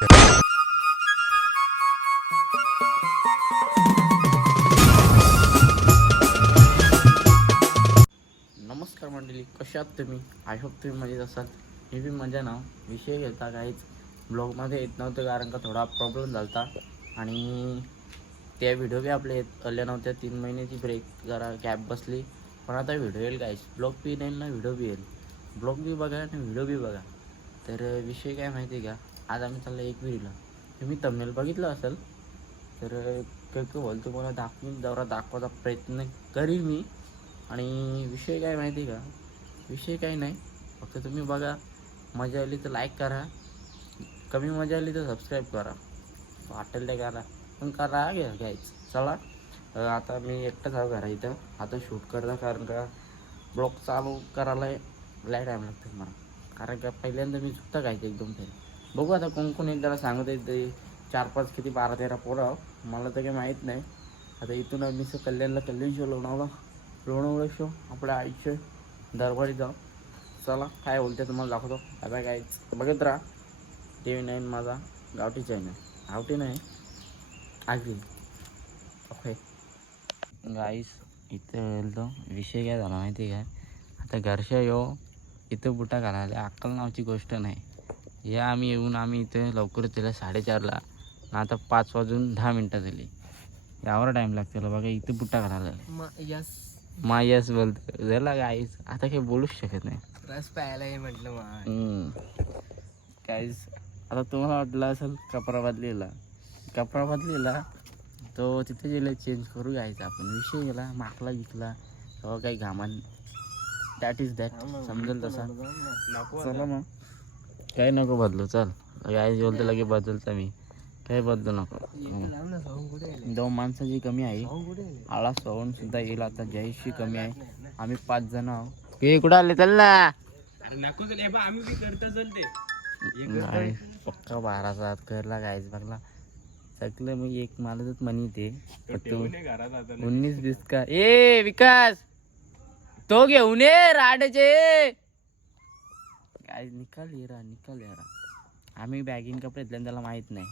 नमस्कार मंडळी कशा आहात तुम्ही? आय होप तुम्ही मजेत असाल. मी बी मजा ना विषय घेता काहीच. ब्लॉगमध्ये येत नव्हतं कारण का थोडा प्रॉब्लेम झाला आणि त्या व्हिडिओ बी आपल्या येत आल्या नव्हत्या तीन महिन्याची ब्रेक जरा कॅब बसली. पण आता व्हिडिओ येईल काहीच ब्लॉग बी नाही ना व्हिडिओ बी येईल. ब्लॉग बी बघा आणि व्हिडिओ बी बघा. तर विषय काय माहिती आहे का? आज आम्ही चाललो एक विहिरीला. तुम्ही तमिळ बघितलं असेल तर काही काही बोल तुम्हाला दाखवून जरा दाखवायचा प्रयत्न करीन मी. आणि विषय काय माहिती आहे का? विषय काही नाही फक्त तुम्ही बघा. मजा आली तर लाईक करा. कमी मजा आली तर सबस्क्राईब करा. वाटेल ते करा. पण करा घ्या घ्यायचं. चला. आता मी एकटाच आहो घरा इथं. आता शूट करता कारण का ब्लॉग चालू करायला लय टाईम लागतो मला. कारण का पहिल्यांदा मी चुकता खायचं एकदम तरी बघू आता कोण कोण एकदा सांगत येते चार पाच किती बारा तेरा पोरं मला तर काही माहीत नाही. आता इथून आम्ही कल्याणला कल्याण शो लोणावला लोणावळा शो आपलं आयुष्य दरबारी जाऊ. चला काय बोलते तुम्हाला दाखवतो. आता काय बघत राहा. टी व्ही नाईन माझा गावठी चॅनल गावठी नाही आगरी. ओके. गाईस इथं बोलतो विषय काय झाला माहिती आहे का आता घरच्या यो इथं बुटा घालायला अक्कल नावाची गोष्ट नाही. या आम्ही येऊन आम्ही इथं लवकरच दिलं साडेचारला. आणि आता पाच वाजून दहा मिनटं झाली. यावर टाईम लागतो बघा इथं बुटा घालायला यस. मा यस बोलतो झाला गाईस आता काही बोलूच शकत नाही. रस प्यायला म्हटलं काहीच आता तुम्हाला वाटलं असेल कपडा बदलेला कपडा बदलेला तो तिथे गेला चेंज करू घ्यायचा. आपण विषय गेला माकला विकला. तेव्हा काही घामान. दॅट इज दॅट समजेल तसा. चला मग. काही नको बदलू चल. काय बोलतो लगे बदलता मी. काही बदलू नको. दोन माणसाची कमी आहे. आळा सवण सुद्धा येईल आता. जयशी कमी आहे. आम्ही पाच जण आहोत. हे कुठं आले? चल ना. पक्का बाराचा हात करला काहीच बघला. सगळं मग एक मालच म्हणी ते उन्नीस बीस का ए विकास! तो घेऊन ये राडचे. काय निकाल येरा निकाल येरा आम्ही बॅगिंग कपडे घेतले त्याला माहीत नाही.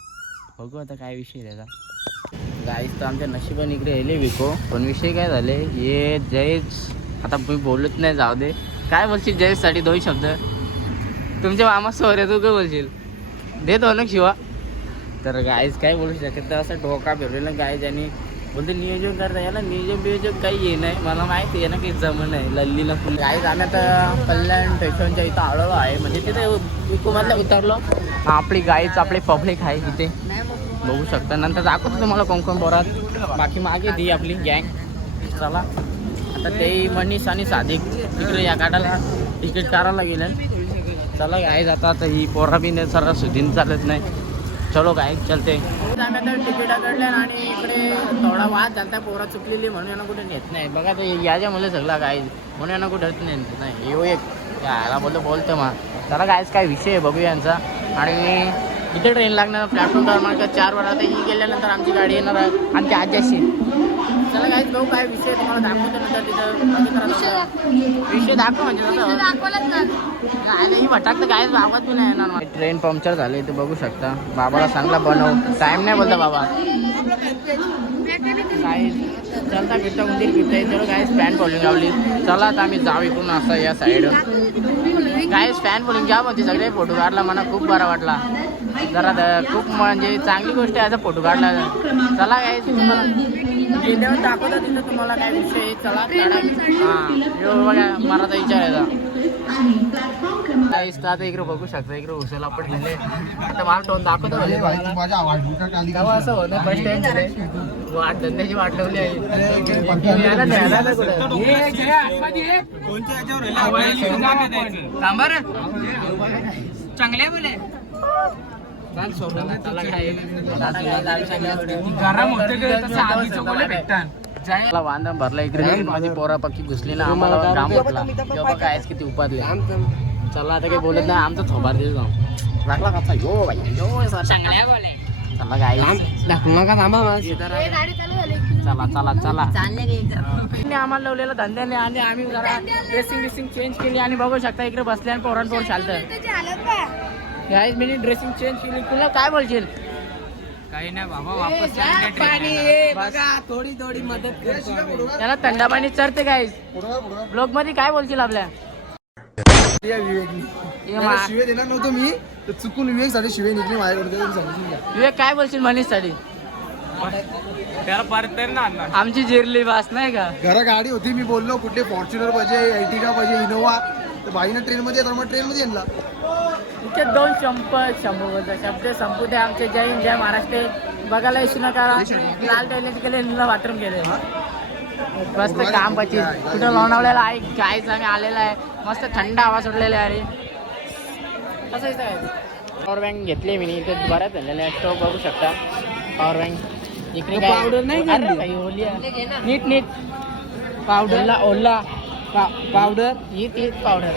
बघू आता काय विषय त्याचा. गाईज तर आमच्या नशिबाने इकडे येले विको. पण विषय काय झाले? ये जयेश. आता मी बोलत नाही जाऊ दे. काय बोलशील जयेशसाठी? दोन शब्द. तुमच्या मामा सोरे तू काय बोलशील? देतो ना शिवा. तर गाईज काय बोलू शकत नाही असं डोका गायज आणि म्हणजे बोलते नियोजन करता याला नियोजन बियोजन काही ये नाही. मला माहिती आहे ना काही जमण आहे लल्लीला फुल गाय जाण्यात कल्याण स्टेशनच्या इथं आळलो आहे. म्हणजे तिथे विकोमधला उतरलो. आपली गाईच आपली पब्लिक आहे इथे. बघू शकता. नंतर दाखवतो तुम्हाला कोणकोण बोरात बाकी मागे ती आपली गँग चला. आता ते मनीष आणि साधिक तिकडे या गाडाला तिकीट काढायला गेलं. चला गाय जाता आता ही पोरा बी नाही सर सुधीन चालत नाही. चलो गाय चलते. तिकीट आणि इकडे थोडा वाद झाला पोरा चुकलेली म्हणून यांना कुठे नेत नाही. बघा ते याच्या मुलं सगळा गाय म्हणून यांना कुठे नेत नाही. येऊ हो एक याला बोलतो बोलतो मग चला गायच काय विषय आहे बघू यांचा. आणि इथे ट्रेन लागणार प्लॅटफॉर्म क्रमांक चारवर आता ही गेल्यानंतर आमची गाडी येणार आहे. आमची आज्याशी चला गायच भाऊ काय विषय तुम्हाला दाखवतो नंतर तिथं. विषय दाखव. म्हणजे नाही नाही भटाक तर काहीच आवाज बी नाही येणार. ट्रेन पंक्चर झाली ते बघू शकता. बाबाला चांगला बनव. टाइम नाही बोलता बाबा. काय चलता फिरता मंदिर फिरता चलो काय फॅन बॉलिंग लावली. चला आता आम्ही जाऊ इकडून असं या साईड काय फॅन बॉलिंग घ्या म्हणते सगळे फोटो काढला मला खूप बरा वाटला. जरा खूप म्हणजे चांगली गोष्ट आहे असं फोटो काढला. चला काय तुम्हाला व्हिडिओ दाखवतो तिथं तुम्हाला काय विषय आहे? चला हां मला तर विचारायचा काहीच तर आता. इकडे बघू शकता इकडे उसाला पडलेले आता मला टोन दाखवतो असं होतं फर्स्ट टाइम झाले. वाट धंद्याची वाट लावली आहे. थांबा रे. चांगल्या बोले. चाल सोडून दे, चला काय. गरम होते तसं आधीचं बोले भेटतात. मला वांदण भरला इकडे. माझी पोरा पक्की घुसली ना आम्हाला काम होतला तेव्हा कायच किती उपादले चला आता काही बोलत नाही. आमचं थोबार दिल जाऊ. लागला कसा यो बाई. Yo sir. चांगल्या बोले. चला काय दाखवू नका थांबा चला चला चला. आम्हाला लावलेलं धंद्याने आणि आम्ही जरा ड्रेसिंग बिसिंग चेंज केली आणि बघू शकता इकडे बसले आणि पोरांपोर चालतं गाईज मी ड्रेसिंग चेंज केली तुला काय बोलशील? काही नाही बाबा वापस थोडी थोडी मदत करतो त्याला थंडा पाणी चढते गाईज ब्लॉगमध्ये काय बोलशील आपल्या? मा- शिवे देणार नव्हतो मी. तर चुकून विवेकसाठी शिवे निघले माझ्याकडे. विवेक काय बोलशील मनीषसाठी त्याला परत तरी ना आणणार. आमची जिरली बास नाही का? घरा गाडी होती मी बोललो कुठले फॉर्च्युनर पाहिजे एर्टिगा पाहिजे इनोवा तर बाईनं ट्रेन मध्ये येतात मग ट्रेन मध्ये आणला. इथे दोन शंप शंभू शब्द संपू दे आमचे. जय हिंद जय महाराष्ट्र. बघायला येऊ नका लाल टॉयलेट केले निळं बाथरूम केले मस्त काम पाहिजे. कुठं लोणावळ्याला आहे? काहीच आम्ही आलेला आहे. मस्त थंड हवा सुटलेला आहे. अरे कसं आहे. पॉवर बँक घेतली मी. इथे बऱ्याच झालेले आहे स्टोव बघू शकता. पॉवर बँक इकडे काय? powder नाही ओली. नीट नीट. पावडर ओला पावडर ही तीच पावडर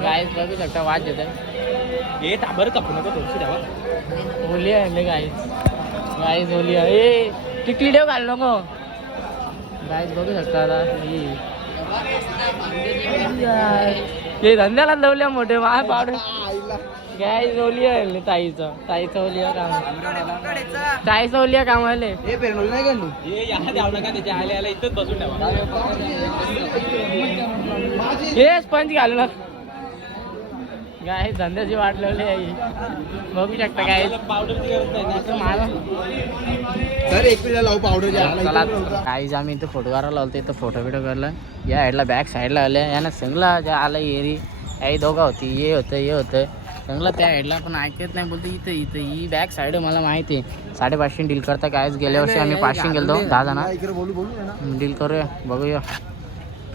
गायस बघू शकता वाज येते हे ताबर कापू नका थोडीशी द्यावा ओली आहे गाईज गाईज ओली आहे. ए टिकली देव घाल नको. गाईज बघू शकता आता. ही धंद्याला लावल्या मोठे माय पावडे. गाईज ओली आहे ताईचं. ताईचं ओली आहे काम. ताईचं ओली आहे कामाले. हे पेरनोल नाही गेलो हे याला द्यावं नका त्याच्या आल्या इथंच बसून ठेवा. हे स्पंज घालू ना गाय धंद्याची वाट लावली आहे. ही. बघू शकता काय पावडर गरज नाही असं मला तर एक लावू पावडर काहीच आम्ही इथं फोटो करायला लावतो इथं फोटो बिटो करला या साईडला बॅक साईडला आल्या यानं सांगला ज्या आला एरी आई दोघा होती. ये होतं ये होतं. सांगला त्या साईडला पण ऐकत नाही. बोलतो इथं इथं. ही बॅक साईड मला माहिती आहे. साडेपाचशे डील करता कायच गेल्या वर्षी आम्ही पाचशे गेलो दहा जण. डील करूया. बघूया.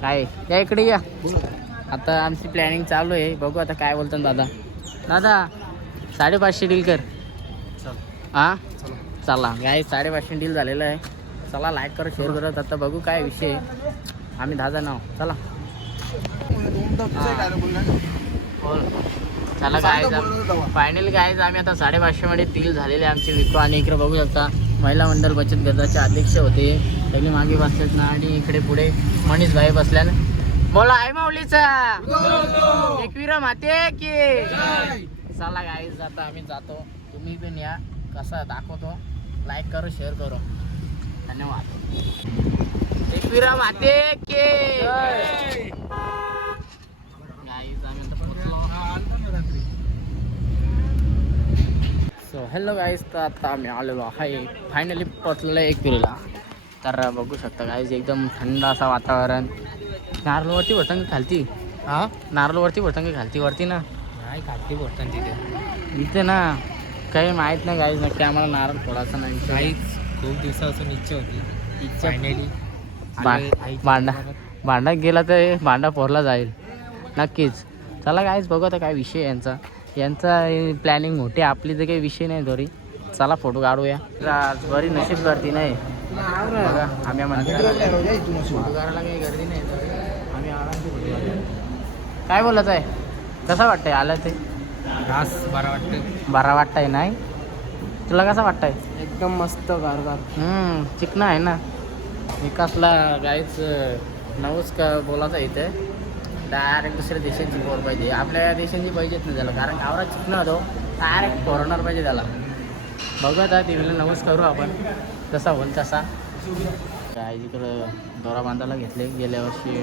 काय? या इकडे या. आता आमची प्लॅनिंग चालू आहे. बघू आता काय बोलतात दादा. दादा साडेपाचशे डील कर. हा? चला. काय साडेपाचशे डील झालेलं आहे. चला लाईक करा शेअर करत आता बघू काय विषय. आम्ही जण आहोत. चला. चला काय फायनली काय आम्ही आता साडेपाचशे मध्ये डील झालेले आमचे विको आणि इकडे बघू शकता महिला मंडळ बचत गटाचे अध्यक्ष होते. त्यांनी मागे बसलेत ना आणि इकडे पुढे मनीष भाई बसल्यान बोला आहे माऊलीचा. एकविरा माते की. चला काय आता आम्ही जातो. तुम्ही पण या. कसा दाखवतो. लाईक करो शेअर करो. धन्यवाद. एकविरा माते के. आम्ही. सो हॅलो गाईज तर आता आम्ही आलेलो आहे. फायनली पोचलेलो आहे एक पिरीला तर बघू शकता गाईज एकदम थंड असा वातावरण. नारळवरती भरतं का खालती. हा? नारळवरती भरतं का खालती वरती ना. नाही खालती बोलतात तिथे. इथे ना काही माहीत नाही गाईज नक्की आम्हाला नारळ फोडायचा नाही. काहीच. खूप दिवसापासून इच्छा होती. इच्छा. फायनली भांडा भांडा गेला तर भांडा फोरला जाईल. नक्कीच. चला काहीच बघू आता काय विषय यांचा. यांचा प्लॅनिंग मोठी आहे. आपली तर काही विषय नाही दोरी. चला फोटो काढूया. आज बरी नशीब गर्दी नाही. बघा आम्ही. फोटो काढायला काही गर्दी नाही. काय बोलत आहे? कसं वाटतंय? आलं ते? रास बरा वाटतं बरा वाटतंय नाही? तुला कसं वाटतंय? एकदम मस्त कारभार हम्म, चिकना आहे ना? विकासला काहीच नवस का बोलायचं इथे. डायरेक्ट दुसऱ्या देशांची पोर पाहिजे. आपल्या देशांची पाहिजेच नाही त्याला. कारण गावरात चिकना होतो. डायरेक्ट फॉरेनर पाहिजे त्याला. बघू आता टीव्हीला नवस करू आपण. जसा होईल तसा? काय तिकडं दोरा बांधायला घेतले. गेल्या वर्षी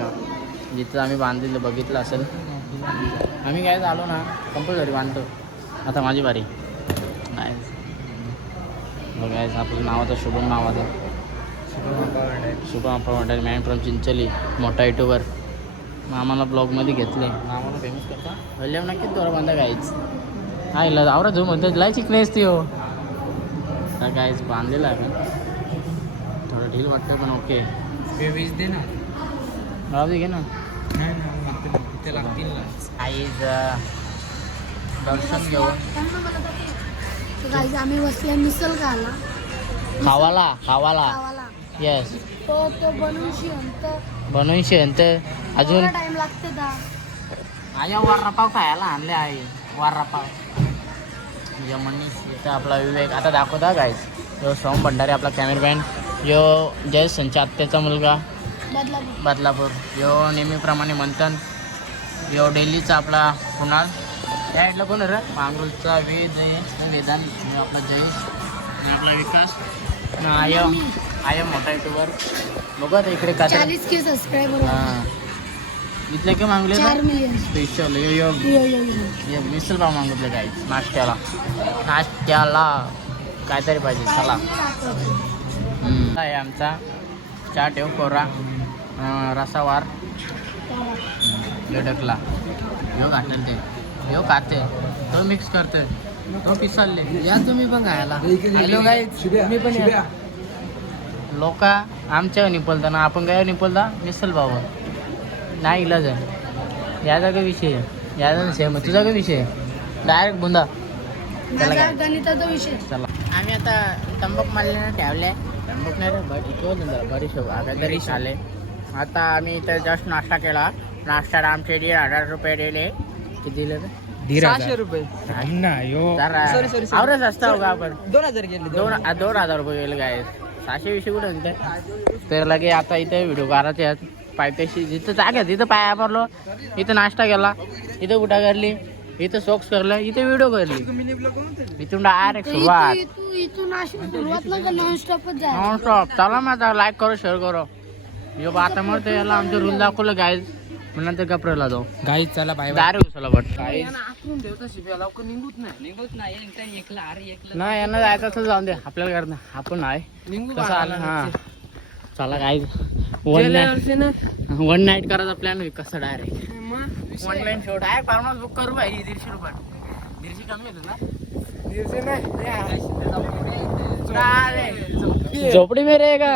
जिथं आम्ही बांधलेलं बघितलं असेल. आम्ही काय झालो ना कंपल्सरी बांधतो. आता माझी बारी. नाही. बघायचं आपलं नावाचं शुभम नावाचं शुभम अप्पा मंडळ मॅन फ्रॉम चिंचली मोठा युट्यूबर मग आम्हाला ब्लॉगमध्ये घेतले. आम्हाला फेमस करता? हल्ल्यावर नक्कीच दोरा बांधा गायच हा इला आवरा जो म्हणतो लय चिकणी असते हो गायच बांधलेलं आहे. थोडं ढील वाटतं पण ओके वीज दे ना. राहू दे घे ना. आईज दर्शन घेऊ गाईज आम्ही बसले मिसल खाला खावाला. खावाला. येस तो तो अजून? टाइम लागते दा. वारपाव खायला आणले आहे वारपाव इथं आपला विवेक. आता दाखवता गायच यो सोम भंडारे आपला कॅमेरामॅन यो जय संच्या आत्याचा मुलगा. बदला बदलापूर. यो नेहमीप्रमाणे मंथन. यो डेल्लीचा आपला कुणाल. या साईडला कोण रे? मांगरूलचा वेद आणि आपला जयेश. आणि आपला विकास. आणि आयम आयम मोठा युट्यूबर. बघू आता इकडे का चालीस के सबस्क्रायबर हां. इथले काय मागले चार मिलियन स्पेशल यो यो. यो मिसल पाव मागितले काय नाश्त्याला. नाश्त्याला. काहीतरी पाहिजे. चला. आहे आमचा. चहा ठेव कोरा रसावार लडकला. ह्यो घाटेल ते. ह्यो खाते. तो मिक्स करते तो पिसालले. या तुम्ही पण खायला. मी पण या. लोक आमच्या निपलता ना आपण काय निपलता? मिसल बाबा नाही इलाज आहे. याचा काय विषय आहे. याचा सेम तुझा काय विषय डायरेक्ट बुंदा. काय गणिताचा विषय चला. आम्ही आता तंबाखू मारले ठेवले तंबाखू नाही रे बडी केवळ जरा बडीशोप तरी आले आता आम्ही इथं जस्ट नाश्ता केला. नाश्त्याला आमचे दीड हजार रुपये दिले. किती दिले रे सहाशे रुपये. ना यो. जरा Sorry, sorry, sorry. आवडच असता हो का आपण दोन हजार गेले दोन आ- दोन हजार रुपये गेले काय सहाशे विषय कुठे म्हणते तर लगे आता इथे व्हिडिओ करायचे आहेत. पायथ्याशी जिथं जागा आहे, तिथं पाया पडलो. इथं नाश्ता केला. इथं कुठं करली इथं सॉक्स करलं. इथं व्हिडिओ करली इथून डायरेक्ट सुरुवात. तू इथून अशी सुरुवात ना नॉन स्टॉपच जाय नॉन स्टॉप चला माझा लाईक करो शेअर करो. यो बा आता मग ते याला आमचं रूल दाखवलं काय मग नंतर कपड्याला जाऊ गाईज चला बाय डायरेक्ट उचला बट नाही. निघत नाही एकटा एकला अरे एकला. नाही यांना जायचं असेल जाऊन दे. आपल्याला करणं आपण निघू कसं आलं हा. चला काय वन नाईट वन नाईट करायचा प्लॅन कसं direct one line show direct farms book करू पाहिजे दीडशे रुपये. दीडशे कमी ना? झोपडी में रहेगा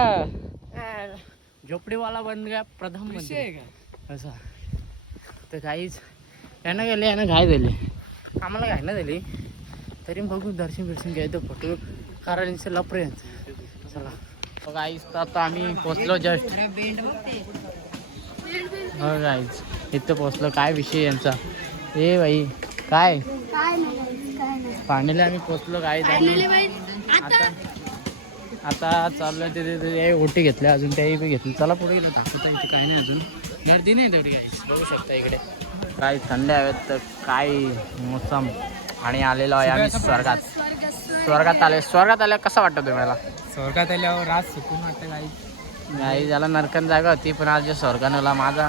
झोपडी वाला बन गया प्रधानमंत्री असं. तर काहीच. यानं गेले यानं घाय दिली आम्हाला घाय ना दिली तरी बघू दर्शन बिर्शन घ्यायचं फोटो कारण इथे लपरेंत चला. बघ आईस तर आता आम्ही पोचलो जस्ट हो गाईज इथं पोचलो. काय विषय यांचा? ए बाई काय? काय नाही guys, काय नाही. पाणीला आम्ही पोचलो काय फायनली आता आता चाललं तिथे ते ओटी घेतल्या अजून त्याही बी घेतली चला पुढे गेलं दाखवता इथे काय नाही अजून. गर्दी नाही तेवढी काही. बघू शकता इकडे. काही थंड हवेत तर काय मोसम. आणि आलेलो आहे आम्ही स्वर्गात. स्वर्ग स्वर्ग स्वर्गात आले स्वर्गात आल्या कसं वाटतं तुम्हाला? स्वर्गात आल्यावर रात सुकून वाटतं गाईज नाही ज्याला नरकन जागा होती पण आज जे स्वर्गानला माझा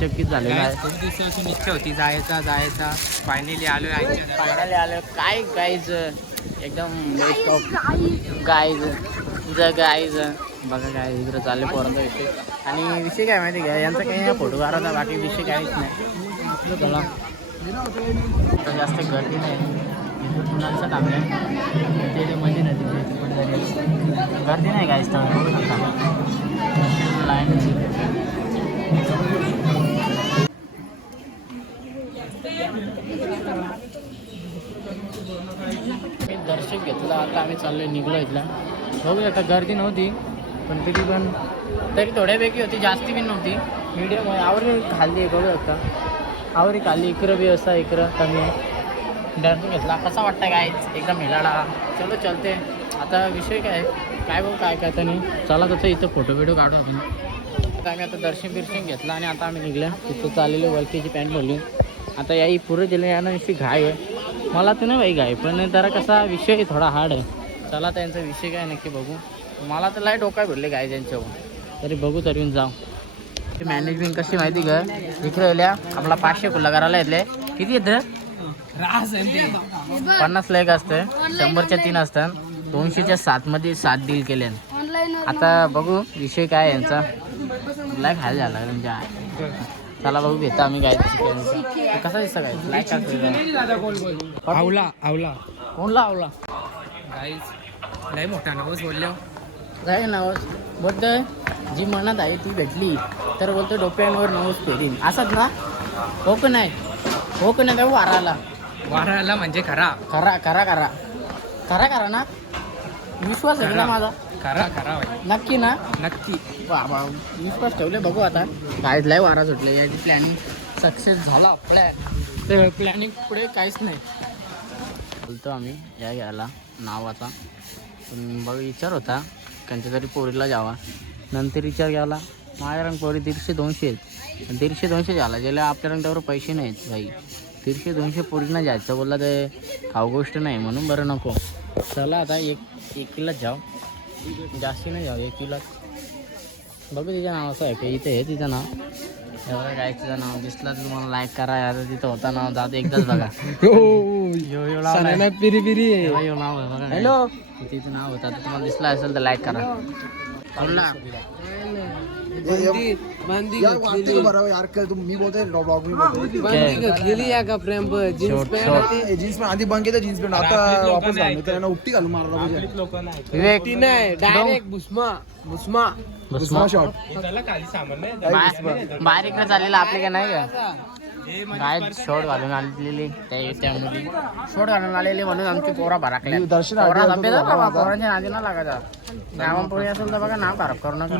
चकित झालेला आहे. खूप दिवसापासून इच्छा होती जायचा जायचा. फायनली आलो फायनली आलं काय गाईज एकदम बेस्ट ऑफ गाईज बघा काय इकडं चालले पोरांचा विषय. आणि विषय काय माहिती का? यांचा काही नाही फोटो काढायचा बाकी विषय काहीच नाही. चला. जास्त गर्दी नाही. इथं पुण्याचं टाकलं आहे. ते म्हणजे नाही तिथे गर्दी नाही काय तर बघू शकता लाईन दर्शक घेतलं आता आम्ही चाललोय निघलो इथला. बघू आता गर्दी नव्हती पण तरी पण तरी थोड्यापैकी होती जास्ती बी नव्हती. मीडियम आवरी खाल्ली बघू आता. आवरी खाल्ली इकडं बी असा इकडं कमी आहे. दर्शन घेतला. कसा वाटतं काय एकदम हिलाडा. चलो चलते. आता विषय काय? काय बघू काय काय तर. चला तसं इथं फोटो बिटो काढू आपण. आता आम्ही आता दर्शन बिर्शन घेतलं आणि आता आम्ही निघलो तिथं चाललेलो वलकीची पॅन्ट बोलली आता याही पुरं दिलं यानं अशी घाय आहे. मला तर नाही बाई घाय पण जरा कसा विषय थोडा हार्ड आहे. चला त्यांचा विषय काय नक्की बघू. मला तर लाय डोका भेटले गाय त्यांच्यावर तरी बघू तरी येऊन जाऊ. मॅनेजमेंट कशी माहिती का इकडे येल्या आपला पाचशे खुला करायला येतले. किती येतं आहे पन्नास लाईक असतं शंभरच्या तीन असतात दोनशेच्या सातमध्ये सात डील केले. आता बघू विषय काय आहे यांचा. लाईक खायला झाला म्हणजे. चला बघू घेता आम्ही काय चिकन कसा दिसतं काय लाईक काय आवला आवला. कोण लावला गाईज लय मोठा नवस बोललो. काय नाव बोलतोय जी मनात आहे ती भेटली तर बोलतो डोक्यांवर नवस फेरीन. असंच ना? हो का नाही? हो का नाही? काय वारा आला वारा आला म्हणजे खरा. करा करा करा करा करा ना? विश्वास आहे ना माझा? खरा खरा नक्की ना? नक्की. बाबा विश्वास ठेवले बघू आता. काय लय वारा सुटले याची प्लॅनिंग सक्सेस झाला प्लॅन प्लॅनिंग पुढे काहीच नाही. बोलतो आम्ही या घ्यायला नावाचा पण बघ विचार होता त्यांच्या तरी पोरीला जावा. नंतर विचार घ्यायला माझ्या रंग पोरी दीडशे दोनशे आहेत. दीडशे दोनशे झाला ज्याला आपल्या रंग त्यावर पैसे नाहीत भाई दीडशे दोनशे पोरींना जायचं बोलला ते खाऊ गोष्ट नाही म्हणून बरं नको. चला आता एक एक किलोच जाऊ. जास्ती नाही जाऊ एक किलोच बघू तिचं नाव असं आहे का इथे आहे तिचं नाव एवढं काय तिचं नाव दिसलं तर तुम्हाला लाईक करा यार तिथं होता नाव जात एकदाच बघा. पिरी पिरी यो नाव आहे बघा हॅलो तिचं नाव होतं तुम्हाला दिसलं असेल तर लाईक करा वाटते का बरं? यार काय तुम मी बोलतोय ब्लॉग मी बोलतोय शॉर्ट शॉर्ट जीन्स पॅन्ट आधी बंद जीन्स पॅन्ट. आता वापस घालून त्यांना उपटी घालून मारला पाहिजे विवेक डायरेक्ट भुसमा भुसमा. भस्मा शॉट बाहेर बाहेर इकडे चाललेलं आपले काय नाही का? काय शॉर्ट घालून आलेली त्या त्या मुली. शॉर्ट घालून आलेली म्हणून आमची पोरा भराकल्या दर्शन पोरांच्या नादी ना लागायचा. नावा पोळी असेल तर बघा नाव खराब करू नका.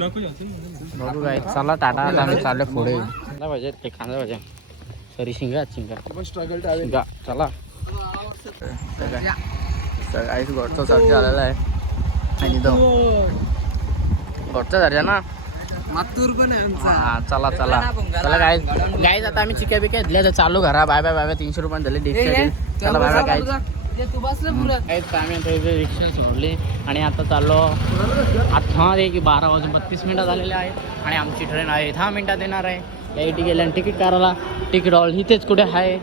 बघू काय? चला टाटा आता आम्ही चाललो पुढे. कांदा पाहिजे ते कांदा पाहिजे. सॉरी शिंगा शिंगा. स्ट्रगल शिंगा चला. सकाळीच गोडचा सर्दी आलेला आहे. आणि तो गोडचा सर्जा ना? मातूर पण आहे आमचा. हा चला चला. चला काय गाईज आता आम्ही चिक्या बिक्या घेतल्या तर चालू घरा बाय बाय बाय बाय. तीनशे रुपये झाले डिस्क चला बाय बाय गाईज तू बसलं पुरा काहीच आम्ही आता इथे रिक्षा सोडली. आणि आता चाललो. आता एक बारा वाजून बत्तीस मिनटं झालेले आहे आणि आमची ट्रेन आहे दहा मिनटात येणार आहे. या इथे गेल्या तिकीट काढायला. तिकीट हॉल इथेच कुठे आहे?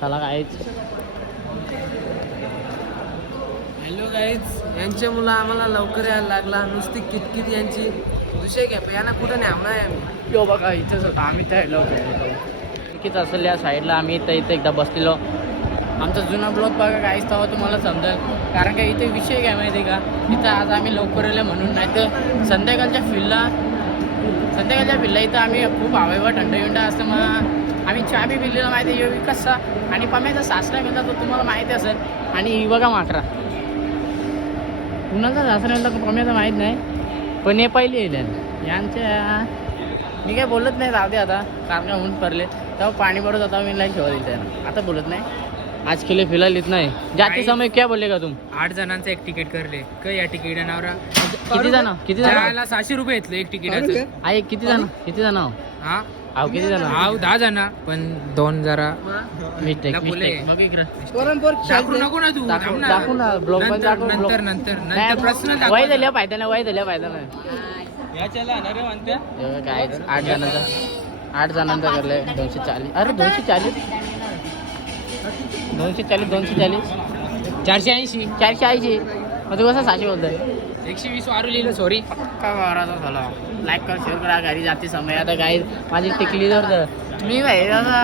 चला काहीच हॅलो गाईज यांच्या मुलं आम्हाला लवकर यायला लागला. नुसती किटकिट यांची. घ्या यांना कुठं नाही आम्हाला आम्ही. यो बघा इथेच होता आम्ही त्या ह्याला तिकीट असेल या साईडला आम्ही इथं इथं एकदा बसलेलो. आमचा जुना ब्लॉग बघा काहीच तेव्हा तुम्हाला समजेल. कारण का इथे विषय काय माहिती आहे का? इथं आज आम्ही लवकर आले म्हणून नाही तर संध्याकाळच्या फिल्डला संध्याकाळच्या फिल्डला इथं आम्ही खूप हवेवर थंड विंड असतं मग आम्ही चहा बी पिलेला माहिती आहे यो विकासचा आणि पम्याचा सासरा मिळता तो तुम्हाला माहिती असेल. आणि ही बघा माकरा कुणाचा सासरा मिळता पम्याचा माहीत नाही. पण हे पहिले येईल यांच्या मी काय बोलत नाही जाऊ दे आता. कारण का ऊन पडले. तेव्हा पाणी पडत होता मी लाईन ठेवा दिलं आता बोलत नाही. आज केले फिलहाल इतना नाही. जाते समय क्या बोलेगा तुम? आठ जणांचं एक तिकीट करले. का या तिकीट नावरा? किती जण? किती जण? सहाशे रुपये घेतले एक तिकीटाचं. आहे किती जण? किती जण आहो हा? आहो किती जण हा दहा जण. पण दोन जरा मिस्टेक. मिस्टेक दाखवू नको ना तू दाखव ना. दाखव ना ब्लॉगमध्ये नंतर दाखव नंतर blog. नंतर नाही, नंतर प्रश्न वय दिल्या पाहिजे ना वय दिल्या पाहिजे ना एवढं काय आठ जणांचा आठ जणांचा करले दोनशे चाळीस. अरे दोनशे चाळीस. दोनशे चाळीस दोनशे चाळीस. चारशे ऐंशी. चारशे ऐंशी. मग तू कसं सहाशे बोलतोय? एकशे वीस वारू लिहिलं सॉरी पक्का वाराचा झाला. लाईक कर शेअर करा घरी जाते समय. आता काही माझी टिकली जर मी भाई आता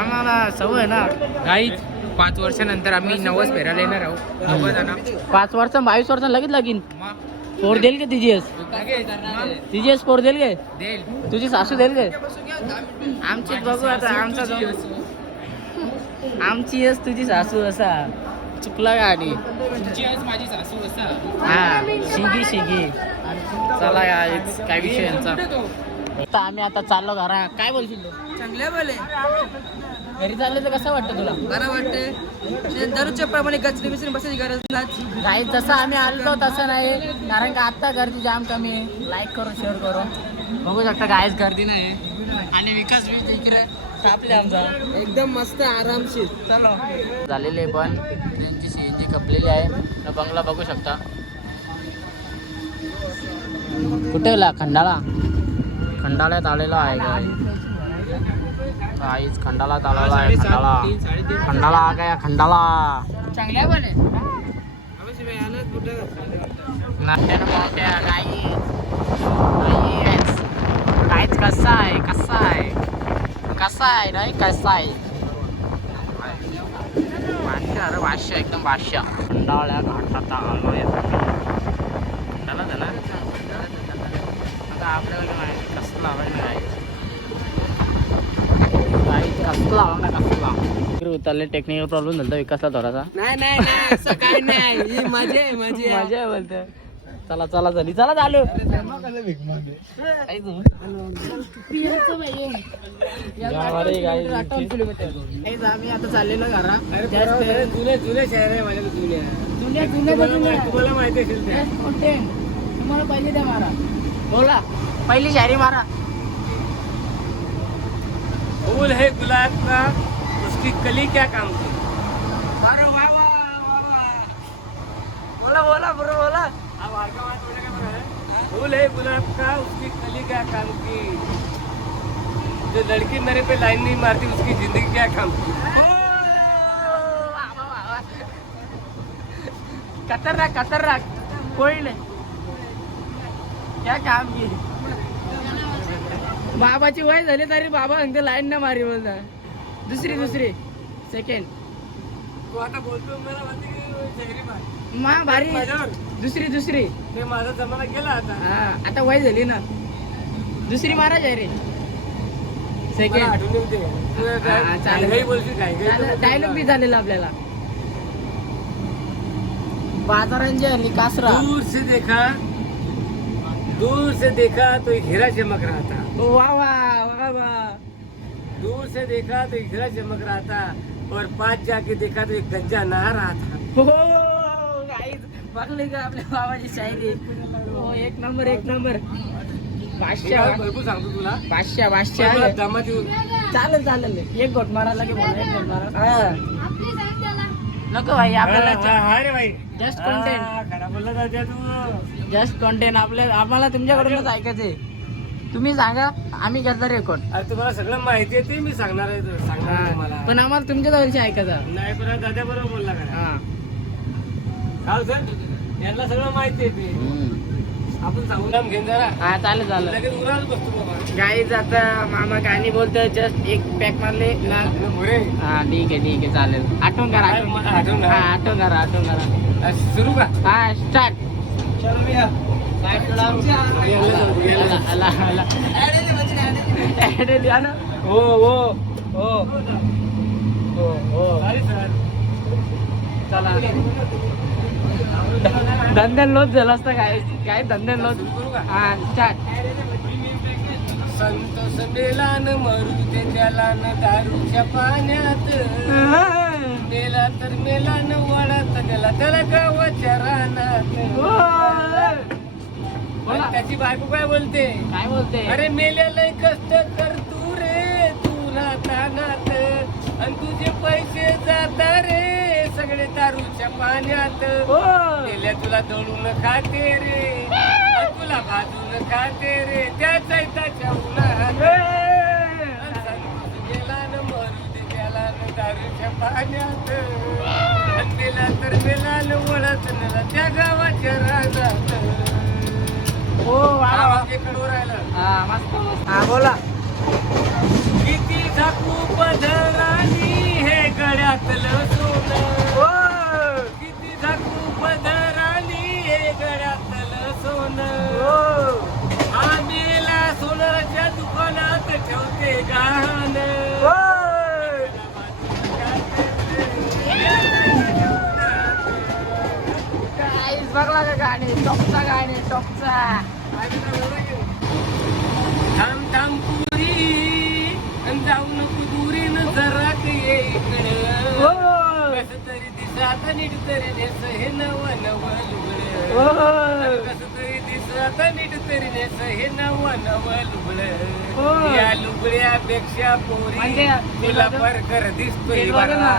आम्हाला सवय ना. गाईच पाच वर्षानंतर आम्ही नवस फेरायला येणार आहोत. जण पाच वर्ष बावीस वर्ष लगेच लागीन. पोर देईल का तिची एस तिची एस पोर देईल काय? देईल. तुझी सासू देईल काय? आमची बघू आता आमचा आमची एस तुझी सासू असा. चुकला का आणि? तुमची आज माझी सासू असा. हा शिगी शिगी. चला guys, काय विषय यांचा. आता आम्ही आता चाललो घरा. काय बोलशील तू? चांगल्या बोले. घरी चालले तर कसं वाटतं तुला? बरं वाटते दररोजच्या प्रमाणे गचरी बिचरी बसायची गरज नाही काही जसं आम्ही आलो तसं नाही. कारण का आत्ता गर्दी जाम कमी आहे. लाईक करू शेअर करू बघू शकता काहीच गर्दी नाही आणि विकास बी आमचा एकदम मस्त आरामशीर. चलो. झालेले पण. ट्रेनची सी एन जी कपलेली आहे. न बंगला बघू शकता. कुठे गेला खंडाळा? खंडाळ्यात आलेला आहे काहीच खंडाळात आलेला आहे खंडाळा. खंडाळा आ गया खंडाळा. चांगल्या गाई. गाईच. काहीच कसा आहे? कसा आहे? कसा आहे नाही कसा आहे भाष्य अरे भाष्य एकदम भाष्य खंडाळ्या घाटात आलो खंडाला ना आता आपल्याला माहिती कसं लावायला नाही. कसं लावा ना कसं लावा उतरले टेक्निकल प्रॉब्लेम झाला विकासला थोडासा. नाही नाही नाही असं काही नाही. ही मजा आहे मजा आहे. मजा आहे बोलते चला चला झाली चला चालू. आम्ही आता चाललेलो घरा जुने जुने शहर आहे माझ्या जुने. तुम्हाला माहिती असेल ते. तुम्हाला पहिली द्या मारा. बोला. पहिली शायरी मारा. फूल है गुलाब का उसकी कली क्या काम की? अरे बोला बोला बरोबर बोला. फूल है गुलाब का उसकी कली क्या काम की? जो लड़की मेरे पे लाइन नहीं मारती उसकी जिंदगी क्या काम की? खतरनाक खतरनाक। कोई नाही। क्या काम की? बाबाची वय झाली तरी बाबा म्हणते लाईन नाही मारी बोलता. दुसरी दुसरी. सेकंड तू आता बोलतो मला. मा भारी. दुसरी दुसरी. ते माझा जमाना गेला आता. हा आता वय झाली ना. दुसरी महाराज आहे रे. सेकंड आठवण येऊ दे. तू हा, काय- चालेल. काही बोलशील काय? काही बोलशील. डायलॉग बी झालेला आपल्याला. बाजारांची हल्ली कासरा. दूर से देखा. दूर से देखा तो एक हीरा चमक रहा था. वा वा वा वा. दूर से देखा तो एक हीरा चमक रहा था. और पास जाके देखा तो एक गंजा नहा रहा था. हो गाईज बघली का आपल्या बाबाची शायरी? हो एक नंबर एक नंबर. काय भरपूर सांगतो तुला. मला बादशाह. दमात येऊन चालेल चालेल. एक गोट मारायला बोला एक मारा हा. त्याला नको भाई आपल्याला भाई. दादा तू. जस्ट कॉन्टेंट आपल्या आम्हाला तुमच्याकडूनच ऐकायचंय. तुम्ही सांगा आम्ही करता रेकॉर्ड अरे तुम्हाला सगळं माहिती आहे ते मी सांगणार आहे सांगणार पण आम्हाला तुमच्या जवळची ऐकायचं. नाही पण दादा बरोबर बोलला का हा सर यांना सगळं माहिती आहे ते. आपण सांगू नाम घेऊन जरा हा चालेल चालेल. लगेच उराल बसतो बाबा. गाईज आता मामा गाणी बोलतोय जस्ट एक पॅक मारले ना हा ठीक आहे ठीक आहे चालेल. आठवण करा आठवण हा करा. आठवण करा. आठवण करा सुरू का? हा स्टार्ट हो हो हो. हो हो. चला. धंद्यात लॉस झाला असता काय? काय धंद्यात लॉस हा संतोष मेला न मरू ते त्याला न दारूच्या पाण्यात. मेला तर मेला न वडात त्याला त्याला गावाच्या रानात. त्याची बायको काय बोलते? काय बोलते? अरे मेल्याला कष्ट कर तू रे तुला तानात. आणि तुझे पैसे जाता रे सगळे दारूच्या पाण्यात. हो. मेल्या तुला दळून खाते रे. तुला भाजून खाते रे. त्या चैताच्या उन्हात. गेला न मरू दे गेला न दारूच्या पाण्यात. मेला तर मेला न वळत नेला त्या गावाच्या राजात. हो. आवाज इकडून राहिला. हा मस्त. हा बोला. किती झाकू पदरानी हे गळ्यातलं सोनं किती झाकू पदरानी हे गळ्यातलं सोनं आम्हीला सोनाराच्या दुकानात ठेवते गहाण Guys, बघला का गाणे? टॉपचा गाणे टॉपचा. थांब थांब पुरी. जाऊ नको दुरीन जरा ये इकडं कसं तरी दिसात नीट तरी नेस हे नव नव लुगडं. कसं तरी नीट तरी नेस हे नव नव लुगडं. हो. या लुगड्यापेक्षा पोरी म्हणजे तुला परकर दिसतोय ते बघा ना.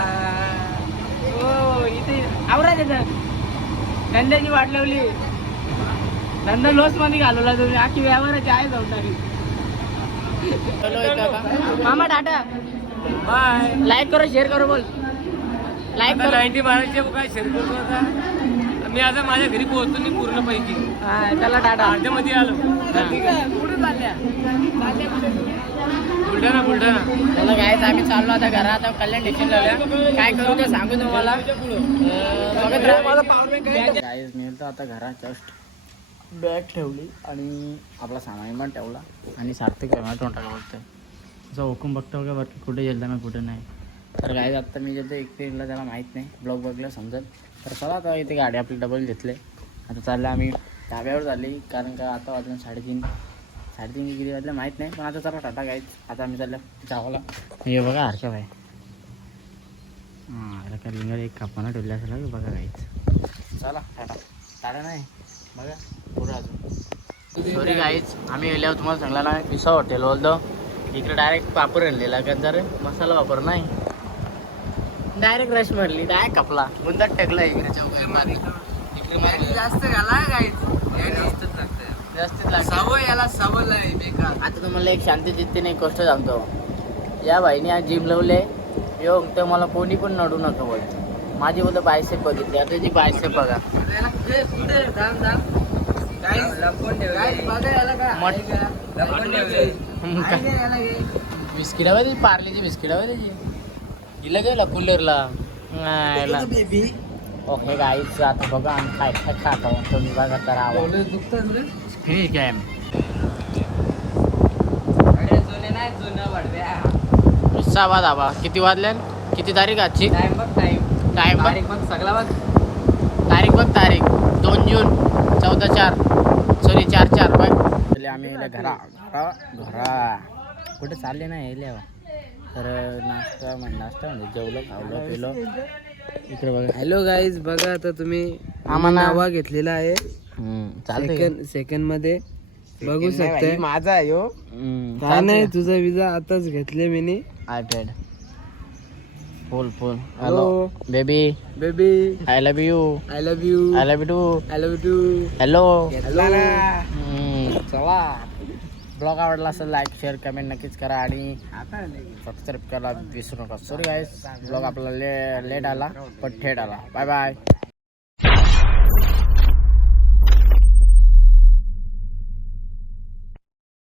बघा हो इथे आवरा त्याच्यात धंद्याची वाट लावली. धंदा लॉसमध्ये घालवला तुम्ही. आखी व्यवहाराची आहे जाऊन मामा टाटा. बाय. लाईक करो शेअर करो बोल. लाईक करो. नाईन्टी बाराचे काय शेअर करतो आता? मी आता माझ्या घरी पोहोचतो मी पूर्णपैकी. हा त्याला टाटा आलो. आहे कुठे चालल्या बुलढाणा बुलढाणा. त्याला काय आम्ही चाललो आता घरात. आता कल्याण स्टेशनला आलोय. काय करू ते सांगू तुम्हाला. गाईज मी तर आता घरात जस्ट बॅग ठेवली आणि आपला सामान पण ठेवला. आणि सार्थक आहे तोंडाला बघतोय तुझा हुकूम बघतो का बरं कुठे गेलं मी कुठे नाही. तर गाईज आत्ता मी जेतो एकटीला त्याला माहीत नाही. ब्लॉग बघलं समजेल. तर चला आता इथे गाडी आपली डबल घेतले. आता चाललं आम्ही. धाब्यावर झाली कारण का आता वाजून साडेतीन. साडेतीन किती वाजलं माहीत नाही पण आता चला टाटा काहीच आता आम्ही चाललं जावाला. हे बघा हर्षा भाई. हां आता काय एक कापाना ठेवले असेल बघा काहीच चला टाटा. टाटा नाही बघा पुढं अजून. सॉरी गाईच आम्ही गेल्यावर तुम्हाला सांगला ना पिसा हॉटेल बोलतो इकडे डायरेक्ट पापड आणलेला का जर मसाला वापर नाही. डायरेक्ट रश मारली. डायरेक्ट कपला बुंदात टाकला इकडे. जास्त घाला जास्तीत लागली सवय याला सवय लय बेकार. आता तुम्हाला एक शांती चित्तीने एक गोष्ट सांगतो. या भाईने आज जिम लावले. योग तर मला कोणी पण नडू नका बोल. माझी बोलतो बायसेप बघितली. आता जी बायसेप बघा. बिस्किट हवे पार्लेची बिस्किट हवे त्याची हिला गेला कूलरला ओके गाईच आता बघा आम्ही काय काय खातो. तुम्ही बघा तर आवा ठीक आहे सहा दाबा किती वाजल्या किती तारीख आजची? टाइम बघ टाइम टाइम बघ. तारीख बघ सगळा बघ. तारीख बघ तारीख. दोन जून चौदा चार. सॉरी चार चार. बघ आम्ही इले घरा घरा घरा. कुठे चालले नाही यायले तर नाश्ता म्हण नाश्ता म्हणजे जेवलो खावलो पिलो. इकडे बघा. हॅलो गाईज बघा आता तुम्ही आम्हाला- नावा घेतलेला आहे. सेकंड सेकंडमध्ये बघू शकता माझा आहे हम्म, काय नाही? तुझा विजा आताच घेतले मी iPad full full Hello. Hello baby baby I love you I love you I love you too I love too hello hello चला ब्लॉग आवडला असेल लाईक शेअर कमेंट नक्कीच करा आणि सबस्क्राईब करायला विसरू नका. सॉरी गाईस ब्लॉग आपला ले लेट आला पण थेट आला. Bye bye